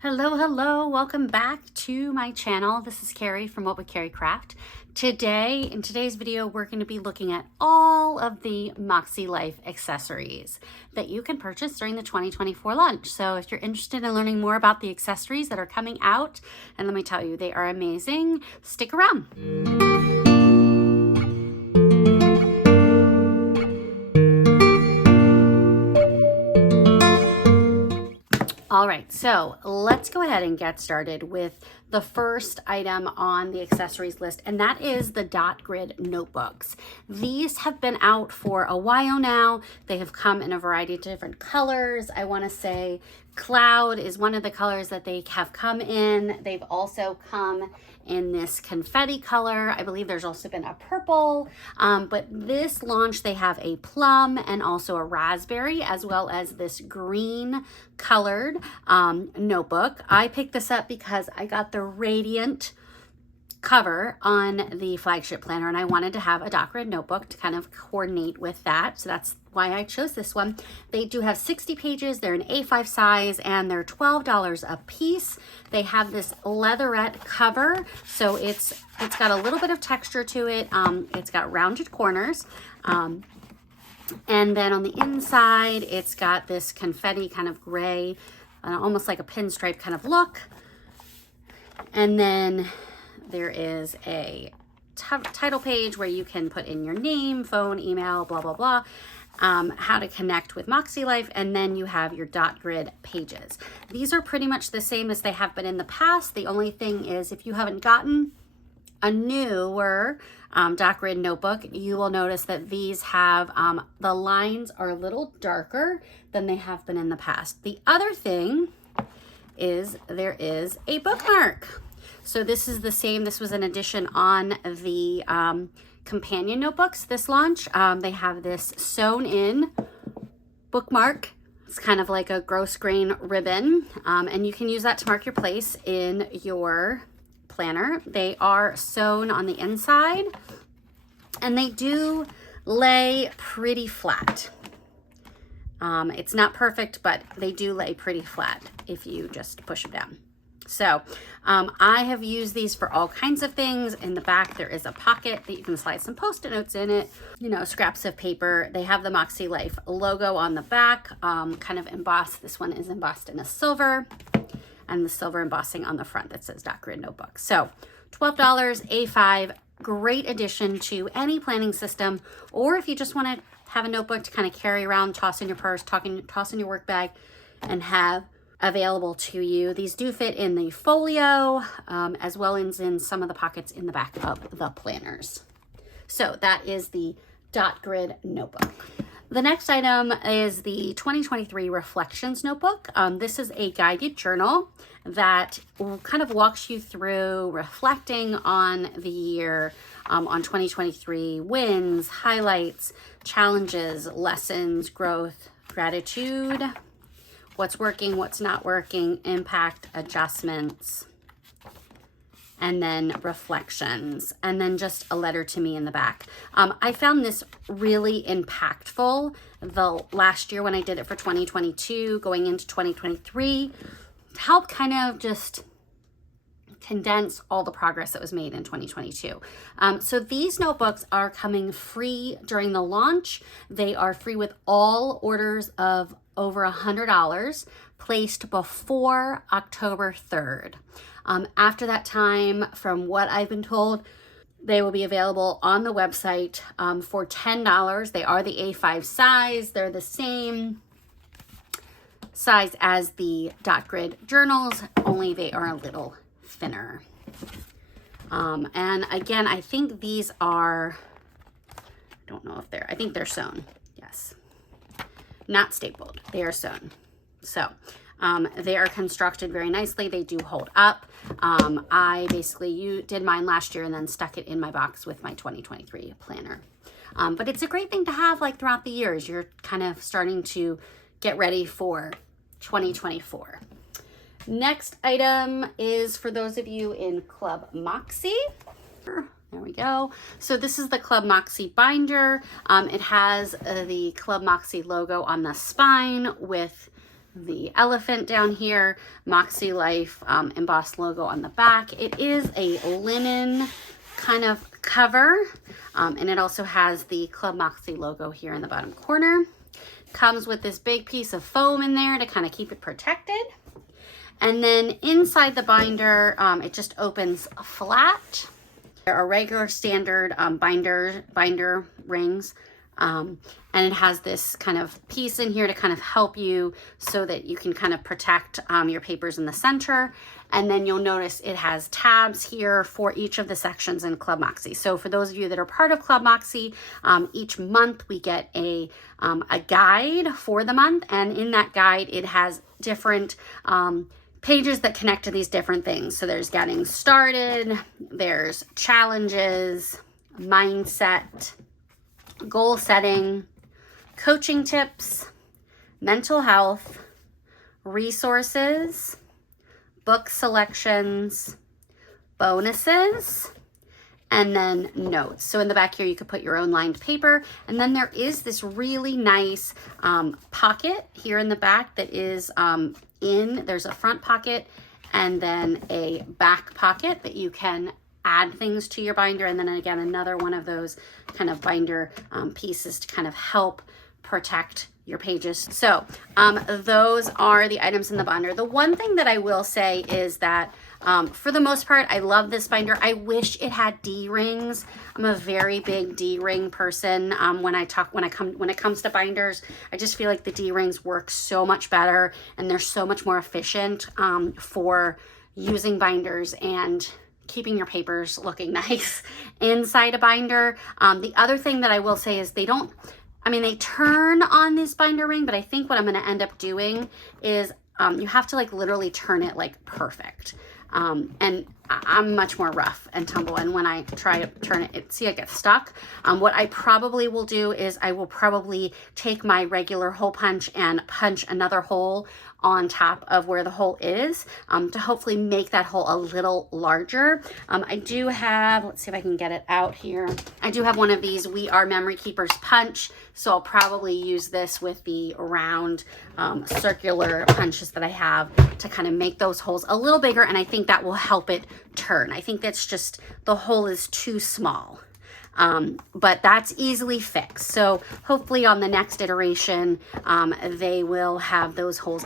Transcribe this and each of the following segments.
Hello, welcome back to my channel. This is Carrie from What Would Carrie Craft. In today's video, we're going to be looking at all of the MAKSELIFE accessories that you can purchase during the 2024 launch. So if you're interested in learning more about the accessories that are coming out, and let me tell you, they are amazing, stick around. All right, so let's go ahead and get started with the first item on the accessories list, and that is the dot grid notebooks. These have been out for a while now. They have come in a variety of different colors. I want to say cloud is one of the colors that they have come in. They've also come in this confetti color. I believe there's also been a purple, but this launch they have a plum and also a raspberry, as well as this green colored notebook. I picked this up because I got the radiant cover on the flagship planner and I wanted to have a dot grid notebook to kind of coordinate with that. So that's why I chose this one. They do have 60 pages. They're an A5 size and they're $12 a piece. They have this leatherette cover. So it's got a little bit of texture to it. It's got rounded corners. And then on the inside, it's got this confetti kind of gray, almost like a pinstripe kind of look. And then there is a title page where you can put in your name, phone, email, blah, blah, blah, how to connect with MAKSELIFE, and then you have your dot grid pages. These are pretty much the same as they have been in the past. The only thing is if you haven't gotten a newer dot grid notebook, you will notice that these have, the lines are a little darker than they have been in the past. The other thing is there is a bookmark. So this is the same. This was an addition on the companion notebooks this launch. They have this sewn in bookmark. It's kind of like a gross grain ribbon, and you can use that to mark your place in your planner. They are sewn on the inside and they do lay pretty flat. It's not perfect, but they do lay pretty flat if you just push them down. So I have used these for all kinds of things. In the back, there is a pocket that you can slide some Post-it notes in it, you know, scraps of paper. They have the MAKSELIFE logo on the back, kind of embossed. This one is embossed in a silver, and the silver embossing on the front that says dot grid notebook. So $12, A5, great addition to any planning system, or if you just want to have a notebook to kind of carry around, toss in your purse, toss in your work bag, and have available to you. These do fit in the folio, as well as in some of the pockets in the back of the planners. So that is the dot grid notebook. The next item is the 2023 Reflections Notebook. This is a guided journal that kind of walks you through reflecting on the year, on 2023, wins, highlights, challenges, lessons, growth, gratitude, what's working, what's not working, impact, adjustments, and then reflections, and then just a letter to me in the back. I found this really impactful the last year when I did it for 2022, going into 2023, to help kind of just condense all the progress that was made in 2022. So these notebooks are coming free during the launch. They are free with all orders of over $100 placed before October 3rd. After that time, from what I've been told, they will be available on the website for $10. They are the A5 size. They're the same size as the dot grid journals, only they are a little thinner. And again, I think these are, I don't know if I think they're sewn. Yes. Not stapled, they are sewn. So they are constructed very nicely. They do hold up. I basically did mine last year and then stuck it in my box with my 2023 planner. But it's a great thing to have like throughout the years. You're kind of starting to get ready for 2024. Next item is for those of you in ClubMäksē. There we go. So this is the ClubMäksē Binder. It has the ClubMäksē logo on the spine with the elephant down here, MAKSELIFE embossed logo on the back. It is a linen kind of cover, and it also has the ClubMäksē logo here in the bottom corner. Comes with this big piece of foam in there to kind of keep it protected. And then inside the binder, it just opens flat. There are regular standard binder rings. And it has this kind of piece in here to kind of help you so that you can kind of protect your papers in the center. And then you'll notice it has tabs here for each of the sections in ClubMäksē. So for those of you that are part of ClubMäksē, each month we get a guide for the month. And in that guide, it has different pages that connect to these different things. So there's getting started, there's challenges, mindset, goal setting, coaching tips, mental health, resources, book selections, bonuses, and then notes. So in the back here, you could put your own lined paper. And then there is this really nice pocket here in the back that is there's a front pocket and then a back pocket that you can add things to your binder. And then again, another one of those kind of binder pieces to kind of help protect your pages. So those are the items in the binder. The one thing that I will say is that for the most part, I love this binder. I wish it had D-rings. I'm a very big D-ring person. When it comes to binders, I just feel like the D-rings work so much better and they're so much more efficient for using binders and keeping your papers looking nice inside a binder. The other thing that I will say is they turn on this binder ring, but I think what I'm going to end up doing is you have to like literally turn it like perfect. And I'm much more rough and tumble, and when I try to turn it, it gets stuck. What I probably will do is I will probably take my regular hole punch and punch another hole on top of where the hole is to hopefully make that hole a little larger. I do have, let's see if I can get it out here. I do have one of these We Are Memory Keepers punch, so I'll probably use this with the round circular punches that I have to kind of make those holes a little bigger, and I think that will help it turn. I think that's just, the hole is too small. But that's easily fixed. So hopefully on the next iteration, they will have those holes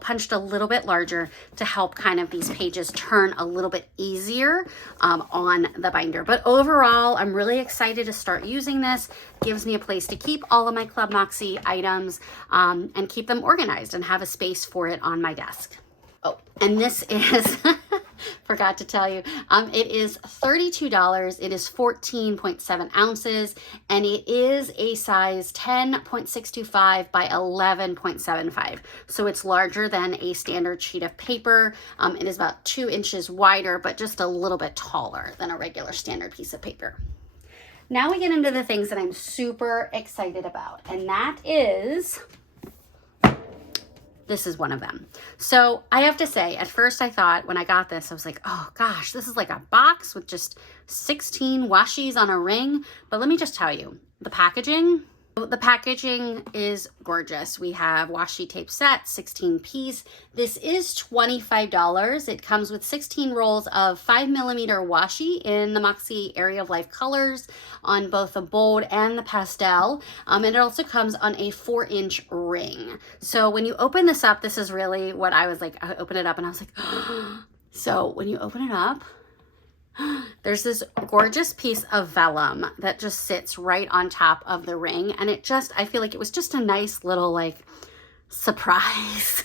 punched a little bit larger to help kind of these pages turn a little bit easier on the binder. But overall, I'm really excited to start using this. Gives me a place to keep all of my ClubMäksē items and keep them organized and have a space for it on my desk. Oh, and this is, forgot to tell you, it is $32. It is 14.7 ounces, and it is a size 10.625 by 11.75. So it's larger than a standard sheet of paper. It is about 2 inches wider, but just a little bit taller than a regular standard piece of paper. Now we get into the things that I'm super excited about, and that is, this is one of them. So I have to say, at first I thought when I got this, I was like, oh gosh, this is like a box with just 16 washis on a ring. But let me just tell you, the packaging is gorgeous. We have washi tape set, 16 piece. This is $25. It comes with 16 rolls of 5mm washi in the MAKSE Area of Life colors on both the bold and the pastel. And it also comes on a 4-inch ring. So when you open this up, this is really what I was like, I opened it up and I was like, so when you open it up, there's this gorgeous piece of vellum that just sits right on top of the ring. And I feel like it was just a nice little like surprise,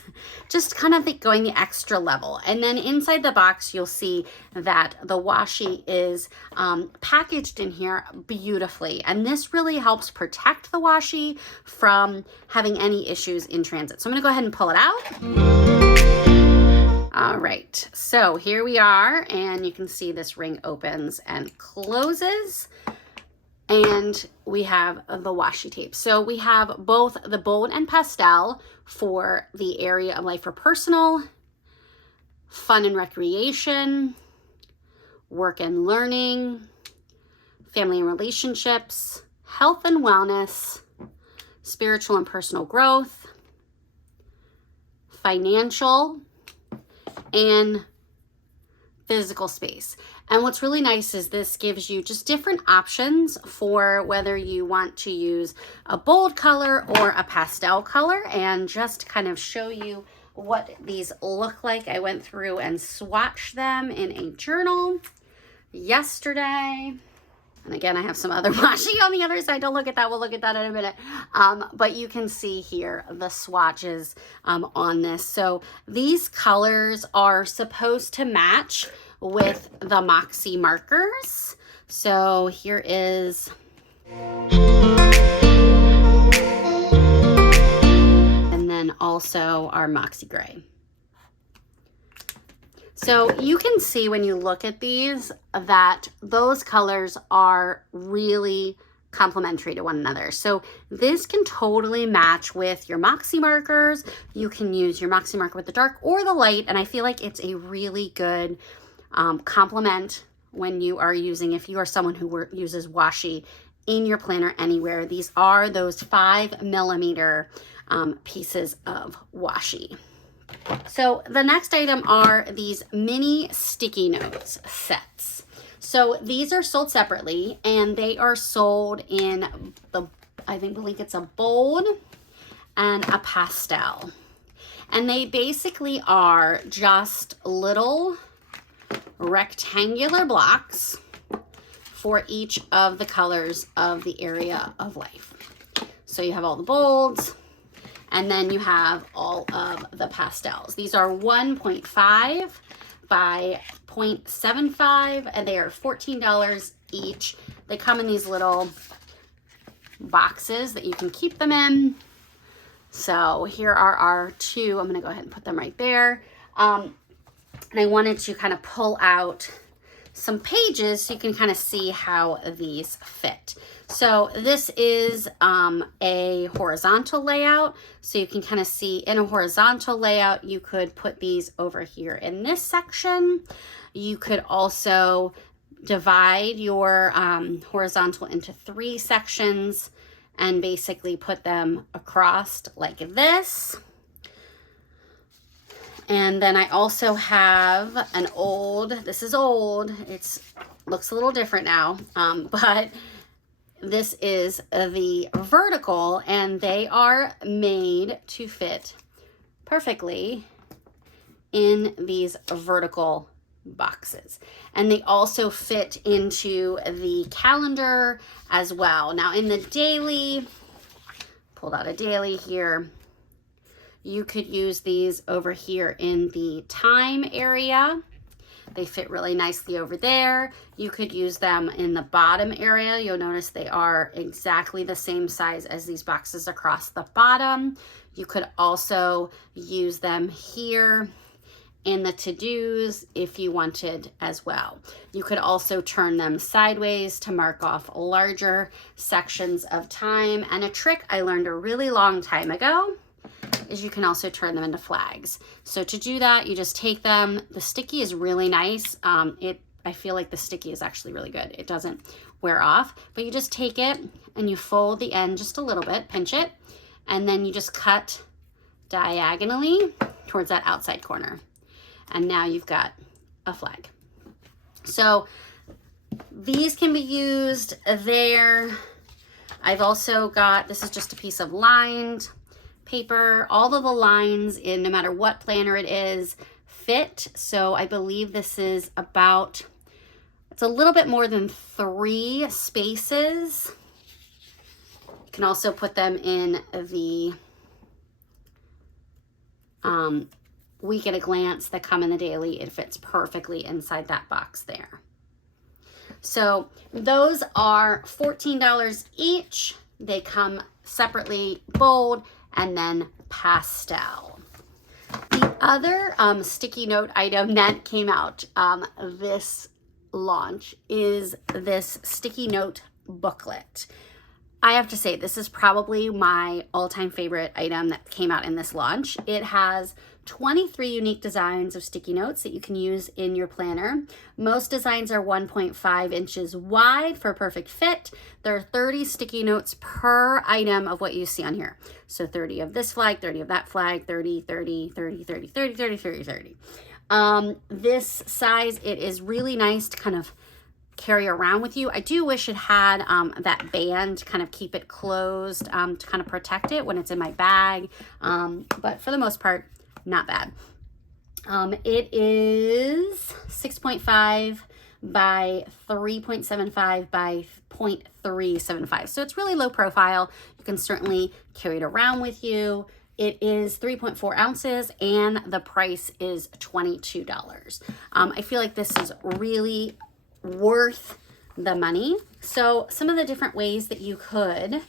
just kind of like going the extra level. And then inside the box, you'll see that the washi is packaged in here beautifully. And this really helps protect the washi from having any issues in transit. So I'm gonna go ahead and pull it out. All right, so here we are, and you can see this ring opens and closes, and we have the washi tape. So we have both the bold and pastel for the area of life for personal, fun and recreation, work and learning, family and relationships, health and wellness, spiritual and personal growth, financial and physical space. And what's really nice is this gives you just different options for whether you want to use a bold color or a pastel color. And just to kind of show you what these look like, I went through and swatched them in a journal yesterday. And again, I have some other washi on the other side. Don't look at that. We'll look at that in a minute. But you can see here the swatches on this. So these colors are supposed to match with the Moxie markers. So here is, and then also our Moxie Gray. So you can see when you look at these that those colors are really complementary to one another. So this can totally match with your Moxie markers. You can use your Moxie marker with the dark or the light, and I feel like it's a really good complement when you are using, if you are someone who uses washi in your planner anywhere. These are those 5mm pieces of washi. So the next item are these mini sticky notes sets. So these are sold separately, and they are sold in the, I believe it's a bold and a pastel. And they basically are just little rectangular blocks for each of the colors of the area of life. So you have all the bolds, and then you have all of the pastels. These are 1.5 by 0.75, and they are $14 each. They come in these little boxes that you can keep them in. So here are our two. I'm gonna go ahead and put them right there. And I wanted to kind of pull out some pages so you can kind of see how these fit. So this is a horizontal layout. So you can kind of see in a horizontal layout, you could put these over here in this section. You could also divide your horizontal into 3 sections and basically put them across like this. And then I also have an old, this is old, looks a little different now, but this is the vertical, and they are made to fit perfectly in these vertical boxes. And they also fit into the calendar as well. Now in the daily, pulled out a daily here, you could use these over here in the time area. They fit really nicely over there. You could use them in the bottom area. You'll notice they are exactly the same size as these boxes across the bottom. You could also use them here in the to-dos if you wanted as well. You could also turn them sideways to mark off larger sections of time. And a trick I learned a really long time ago is you can also turn them into flags. So to do that, you just take them. The sticky is really nice. I feel like the sticky is actually really good. It doesn't wear off, but you just take it and you fold the end just a little bit, pinch it, and then you just cut diagonally towards that outside corner. And now you've got a flag. So these can be used there. I've also got, this is just a piece of lined paper. All of the lines in, no matter what planner it is, fit. So I believe this is about, it's a little bit more than 3 spaces. You can also put them in the week at a glance that come in the daily. It fits perfectly inside that box there. So those are $14 each. They come separately, bold and then pastel. The other sticky note item that came out this launch is this sticky note booklet. I have to say, this is probably my all-time favorite item that came out in this launch. It has 23 unique designs of sticky notes that you can use in your planner. Most designs are 1.5 inches wide for a perfect fit. There are 30 sticky notes per item of what you see on here. So 30 of this flag, 30 of that flag, 30, 30, 30, 30, 30, 30, 30, 30. This size, it is really nice to kind of carry around with you. I do wish it had that band to kind of keep it closed, to kind of protect it when it's in my bag. But for the most part, not bad. It is 6.5 by 3.75 by 0.375. So it's really low profile. You can certainly carry it around with you. It is 3.4 ounces and the price is $22. I feel like this is really worth the money. So some of the different ways that you could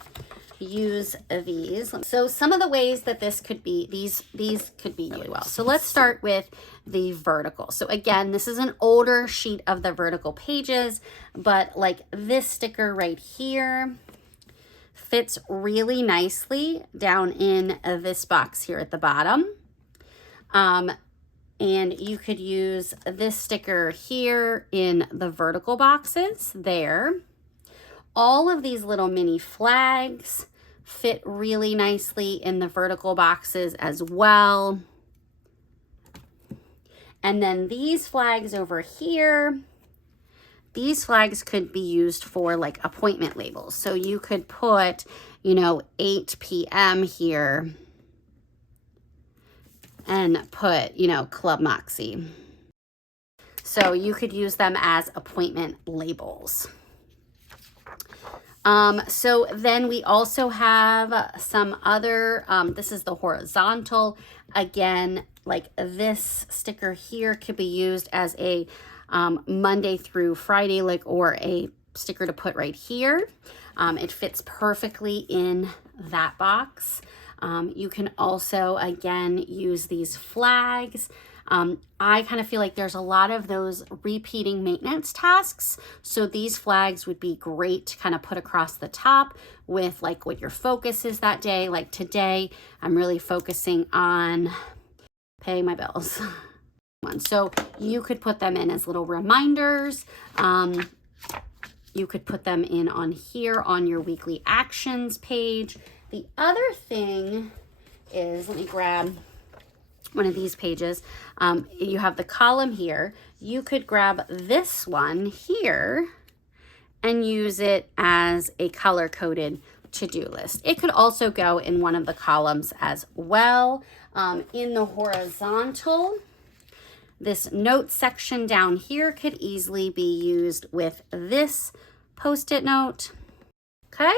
use these. So some of the ways that this could be, these could be really well. So let's start with the vertical. So again, this is an older sheet of the vertical pages, but like this sticker right here fits really nicely down in this box here at the bottom. And you could use this sticker here in the vertical boxes there. All of these little mini flags fit really nicely in the vertical boxes as well. And then these flags over here, these flags could be used for like appointment labels. So you could put, you know, 8 p.m. here and put, you know, ClubMäksē. So you could use them as appointment labels. So then we also have some other, this is the horizontal. Again, like this sticker here could be used as a Monday through Friday, like, or a sticker to put right here. It fits perfectly in that box. You can also, again, use these flags. I kind of feel like there's a lot of those repeating maintenance tasks. So these flags would be great to kind of put across the top with like what your focus is that day. Like today, I'm really focusing on paying my bills. So you could put them in as little reminders. You could put them in on here on your weekly actions page. The other thing is, let me grab one of these pages. You have the column here. You could grab this one here and use it as a color-coded to-do list. It could also go in one of the columns as well. In the horizontal, this note section down here could easily be used with this Post-it note. Okay?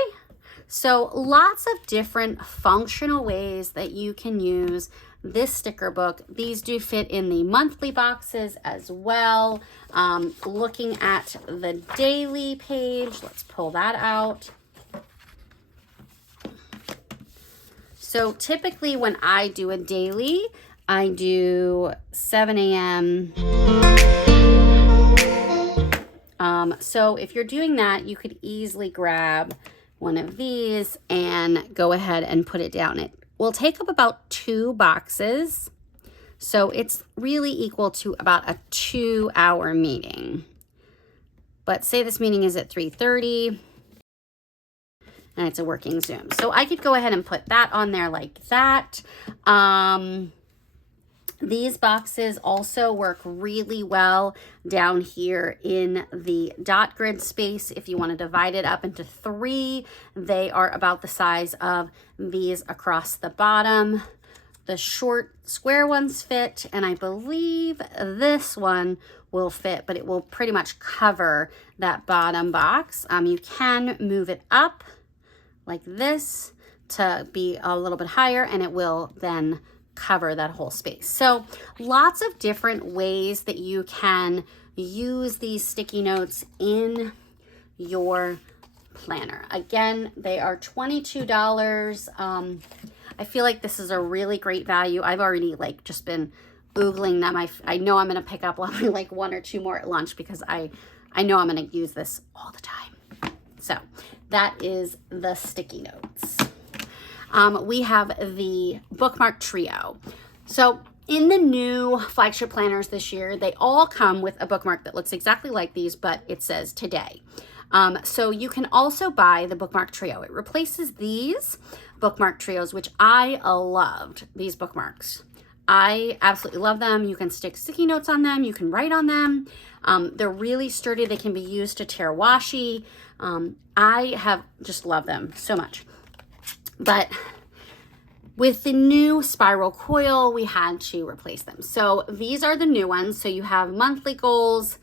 So lots of different functional ways that you can use this sticker book. These do fit in the monthly boxes as well. Looking at the daily page, let's pull that out. So typically when I do a daily, I do 7 a.m. So if you're doing that, you could easily grab one of these and go ahead and put it down. It will take up about 2 boxes. So it's really equal to about a 2-hour meeting. But say this meeting is at 3:30 and it's a working Zoom. So I could go ahead and put that on there like that. These boxes also work really well down here in the dot grid space. If you want to divide it up into 3, they are about the size of these across the bottom. The short square ones fit, and I believe this one will fit, but it will pretty much cover that bottom box. You can move it up like this to be a little bit higher, and it will then cover that whole space. So lots of different ways that you can use these sticky notes in your planner. Again, they are $22. I feel like this is a really great value. I've already like just been Googling them. I know I'm going to pick up like 1 or 2 more at lunch because I know I'm going to use this all the time. So that is the sticky notes. We have the Bookmark Trio. So in the new flagship planners this year, they all come with a bookmark that looks exactly like these, but it says today. So you can also buy the Bookmark Trio. It replaces these Bookmark Trios, which I loved, these bookmarks. I absolutely love them. You can stick sticky notes on them. You can write on them. They're really sturdy. They can be used to tear washi. I have just loved them so much. But with the new spiral coil, we had to replace them. So these are the new ones. So you have monthly goals,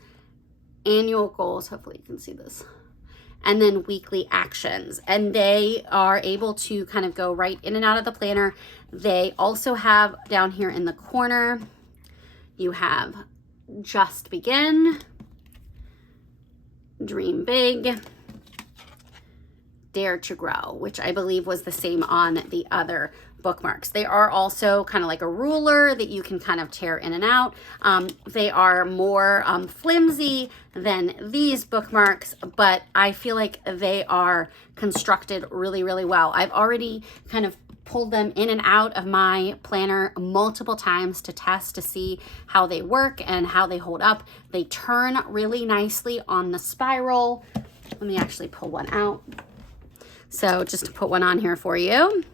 annual goals, hopefully you can see this, and then weekly actions. And they are able to kind of go right in and out of the planner. They also have down here in the corner, you have Just Begin, Dream Big, Dare to Grow, which I believe was the same on the other bookmarks. They are also kind of like a ruler that you can kind of tear in and out. They are more flimsy than these bookmarks, but I feel like they are constructed really, really well. I've already kind of pulled them in and out of my planner multiple times to test to see how they work and how they hold up. They turn really nicely on the spiral. Let me actually pull one out. So just to put one on here for you.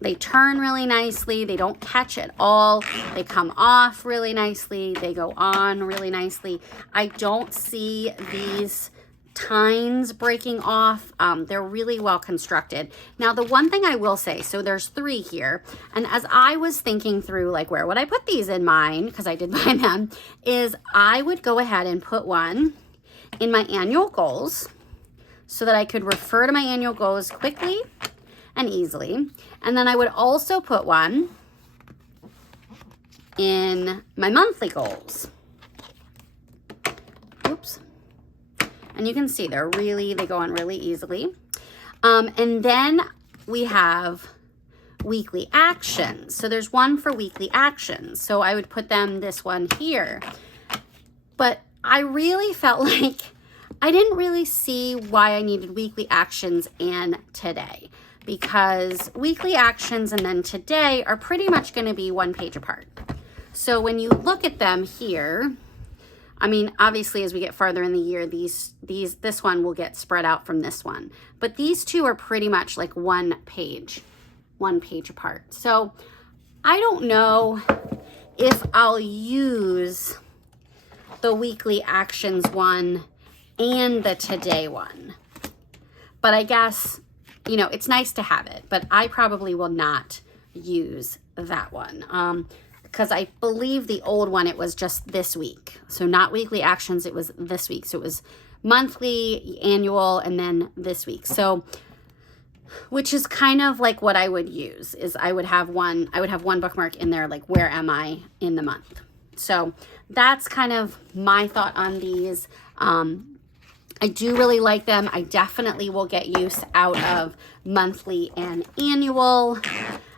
They turn really nicely. They don't catch at all. They come off really nicely. They go on really nicely. I don't see these tines breaking off. They're really well constructed. Now, the one thing I will say, so there's 3 here, and as I was thinking through, like, where would I put these in mine, because I did buy them, is I would go ahead and put one in my annual goals so that I could refer to my annual goals quickly and easily. And then I would also put one in my monthly goals. Oops. And you can see they go on really easily. And then we have weekly actions. So there's one for weekly actions. So I would put them this one here. But I really felt like I didn't really see why I needed weekly actions and today, because weekly actions and then today are pretty much going to be 1 page apart. So when you look at them here, I mean, obviously as we get farther in the year, this one will get spread out from this one, but these two are pretty much like 1 page apart. So I don't know if I'll use the weekly actions one and the today one, but I guess, you know, it's nice to have it, but I probably will not use that one because I believe the old one, it was just this week. So not weekly actions, it was this week. So it was monthly, annual, and then this week. So, which is kind of like what I would use, is I would have one bookmark in there, like, where am I in the month? So that's kind of my thought on these. I do really like them. I definitely will get use out of monthly and annual,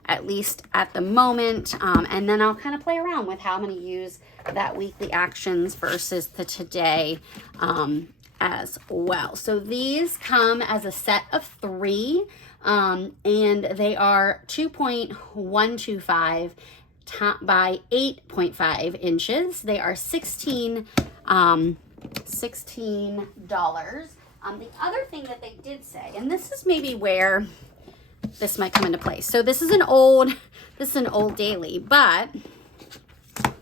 at least at the moment. And then I'll kind of play around with how I'm going to use that weekly actions versus the today as well. So these come as a set of 3, and they are 2.125 by 8.5 inches. They are $16. The other thing that they did say, and this is maybe where this might come into play. So this is an old daily, but I'm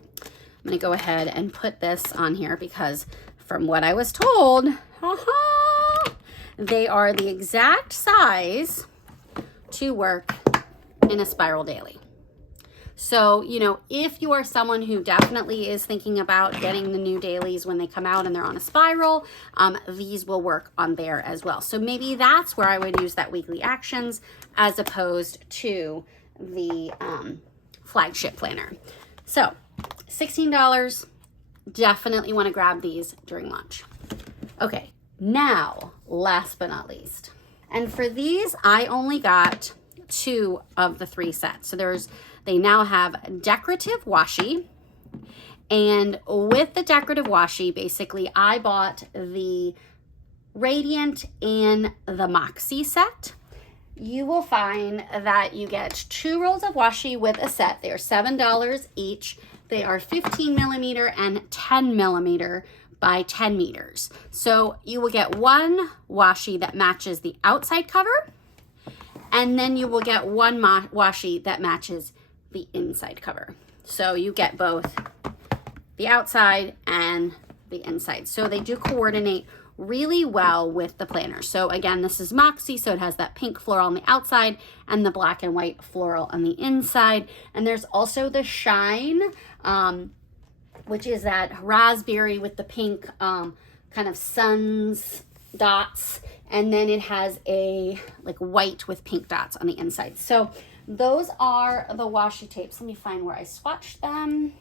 going to go ahead and put this on here because from what I was told, they are the exact size to work in a spiral daily. So, you know, if you are someone who definitely is thinking about getting the new dailies when they come out and they're on a spiral, these will work on there as well. So maybe that's where I would use that weekly actions as opposed to the flagship planner. So $16, definitely want to grab these during launch. Okay, now, last but not least. And for these, I only got 2 of the 3 sets. So they now have decorative washi, and with the decorative washi, basically I bought the Radiant and the Moxie set. you will find that you get 2 rolls of washi with a set. They are $7 each. They are 15 millimeter and 10 millimeter by 10 meters. So you will get one washi that matches the outside cover, and then you will get one washi that matches the inside cover. So you get both the outside and the inside. So they do coordinate really well with the planner. So again, this is Moxie, so it has that pink floral on the outside and the black and white floral on the inside. And there's also the Shine, which is that raspberry with the pink kind of suns dots. And then it has a like white with pink dots on the inside. So those are the washi tapes. Let me find where I swatched them.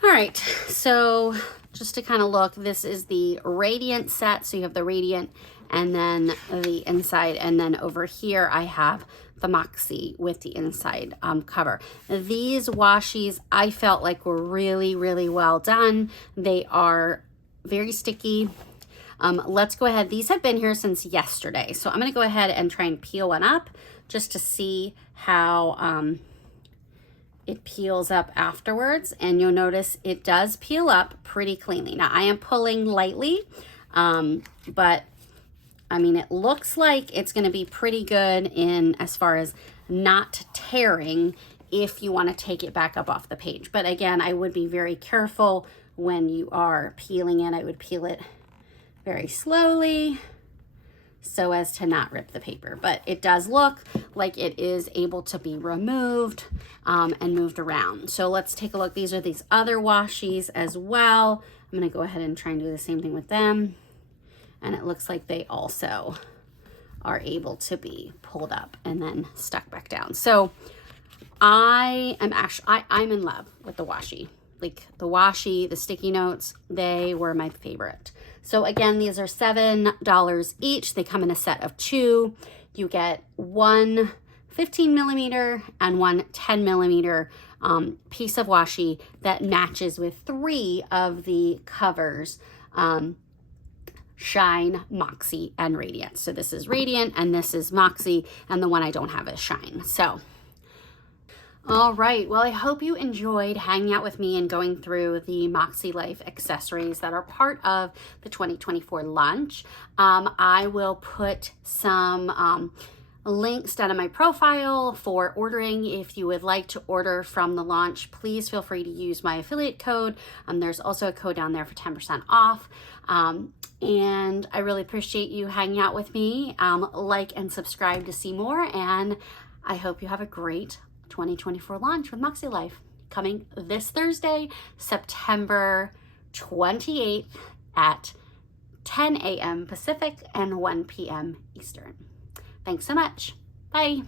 All right, so just to kind of look, this is the Radiant set. So you have the Radiant and then the inside, and then over here I have the Moxie with the inside cover. These washies I felt like were really, really well done. They are very sticky. Let's go ahead. These have been here since yesterday. So I'm gonna go ahead and try and peel one up just to see how it peels up afterwards, and you'll notice it does peel up pretty cleanly. Now I am pulling lightly, but I mean, it looks like it's gonna be pretty good in as far as not tearing if you wanna take it back up off the page. But again, I would be very careful when you are peeling it. I would peel it very slowly so as to not rip the paper, but it does look like it is able to be removed and moved around. So let's take a look. These are these other washies as well. I'm gonna go ahead and try and do the same thing with them. And it looks like they also are able to be pulled up and then stuck back down. So I'm in love with the washi. Like the washi, the sticky notes, they were my favorite. So again, these are $7 each. They come in a set of 2. You get one 15 millimeter and one 10 millimeter piece of washi that matches with 3 of the covers, Shine, Moxie, and Radiant. So this is Radiant and this is Moxie, and the one I don't have is Shine. So all right, well, I hope you enjoyed hanging out with me and going through the Mäksēlife accessories that are part of the 2024 launch. I will put some links down in my profile for ordering. If you would like to order from the launch, please feel free to use my affiliate code. There's also a code down there for 10% off. And I really appreciate you hanging out with me. Like and subscribe to see more, and I hope you have a great 2024 launch with Mäksēlife coming this Thursday, September 28th at 10 a.m. Pacific and 1 p.m. Eastern. Thanks so much. Bye.